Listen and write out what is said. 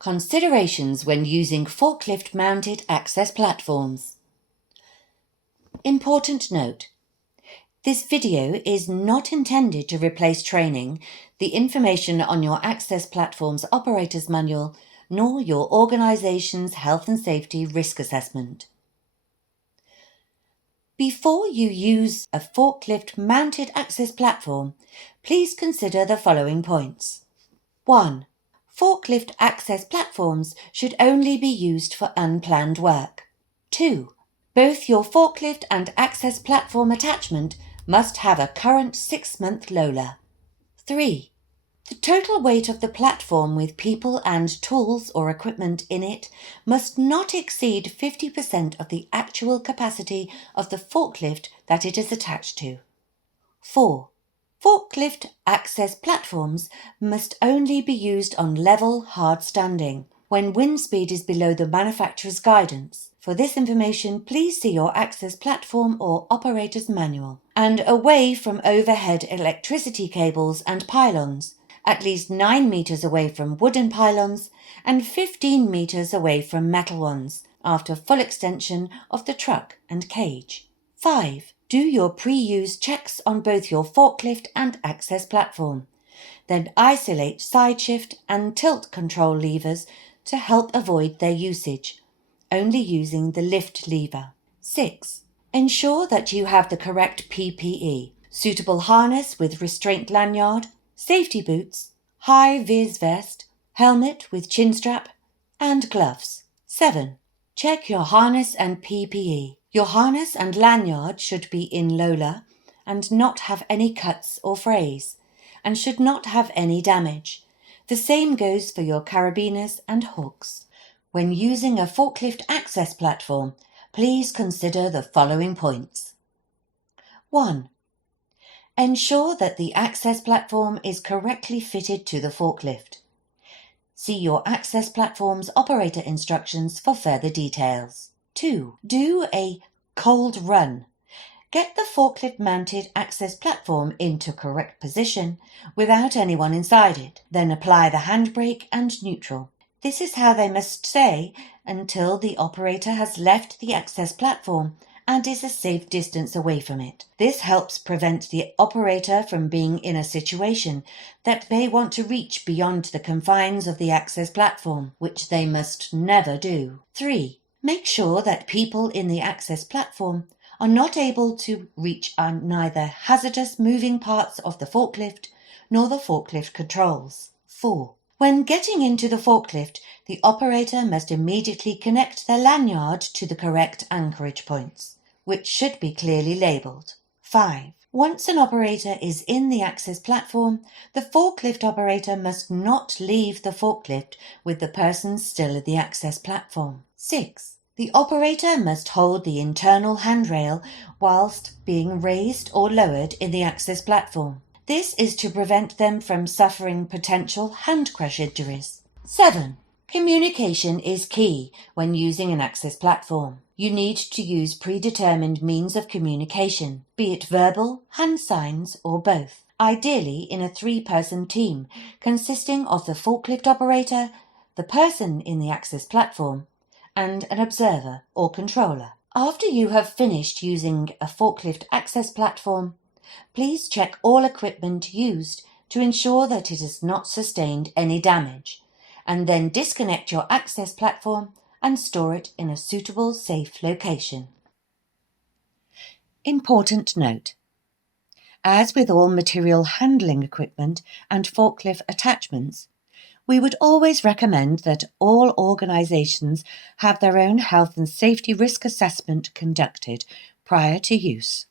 Considerations when using forklift mounted access platforms. Important note: this video is not intended to replace training, the information on your access platform's operator's manual, nor your organization's health and safety risk assessment. Before you use a forklift mounted access platform, please consider the following points. 1. Forklift access platforms should only be used for unplanned work. 2. Both your forklift and access platform attachment must have a current 6-month Lola. 3. The total weight of the platform with people and tools or equipment in it must not exceed 50% of the actual capacity of the forklift that it is attached to. 4. Forklift access platforms must only be used on level hard standing when wind speed is below the manufacturer's guidance. For this information, please see your access platform or operator's manual, and away from overhead electricity cables and pylons, at least 9 meters away from wooden pylons and 15 meters away from metal ones after full extension of the truck and cage. 5. Do your pre-use checks on both your forklift and access platform. Then isolate side shift and tilt control levers to help avoid their usage, only using the lift lever. 6. Ensure that you have the correct PPE, suitable harness with restraint lanyard, safety boots, high-vis vest, helmet with chin strap, and gloves. 7. Check your harness and PPE. Your harness and lanyard should be in Lola and not have any cuts or frays, and should not have any damage. The same goes for your carabiners and hooks. When using a forklift access platform, please consider the following points. 1. Ensure that the access platform is correctly fitted to the forklift. See your access platform's operator instructions for further details. 2. Do a cold run. Get the forklift mounted access platform into correct position without anyone inside it. Then apply the handbrake and neutral. This is how they must stay until the operator has left the access platform and is a safe distance away from it. This helps prevent the operator from being in a situation that may want to reach beyond the confines of the access platform, which they must never do. 3. Make sure that people in the access platform are not able to reach neither hazardous moving parts of the forklift nor the forklift controls. 4. When getting into the forklift, the operator must immediately connect their lanyard to the correct anchorage points, which should be clearly labeled. 5. Once an operator is in the access platform, the forklift operator must not leave the forklift with the person still at the access platform. 6. The operator must hold the internal handrail whilst being raised or lowered in the access platform. This is to prevent them from suffering potential hand crush injuries. 7. Communication is key when using an access platform. You need to use predetermined means of communication, be it verbal, hand signs, or both. Ideally in a 3-person team consisting of the forklift operator, the person in the access platform, and an observer or controller. After you have finished using a forklift access platform, please check all equipment used to ensure that it has not sustained any damage, and then disconnect your access platform and store it in a suitable, safe location. Important note: as with all material handling equipment and forklift attachments, we would always recommend that all organizations have their own health and safety risk assessment conducted prior to use.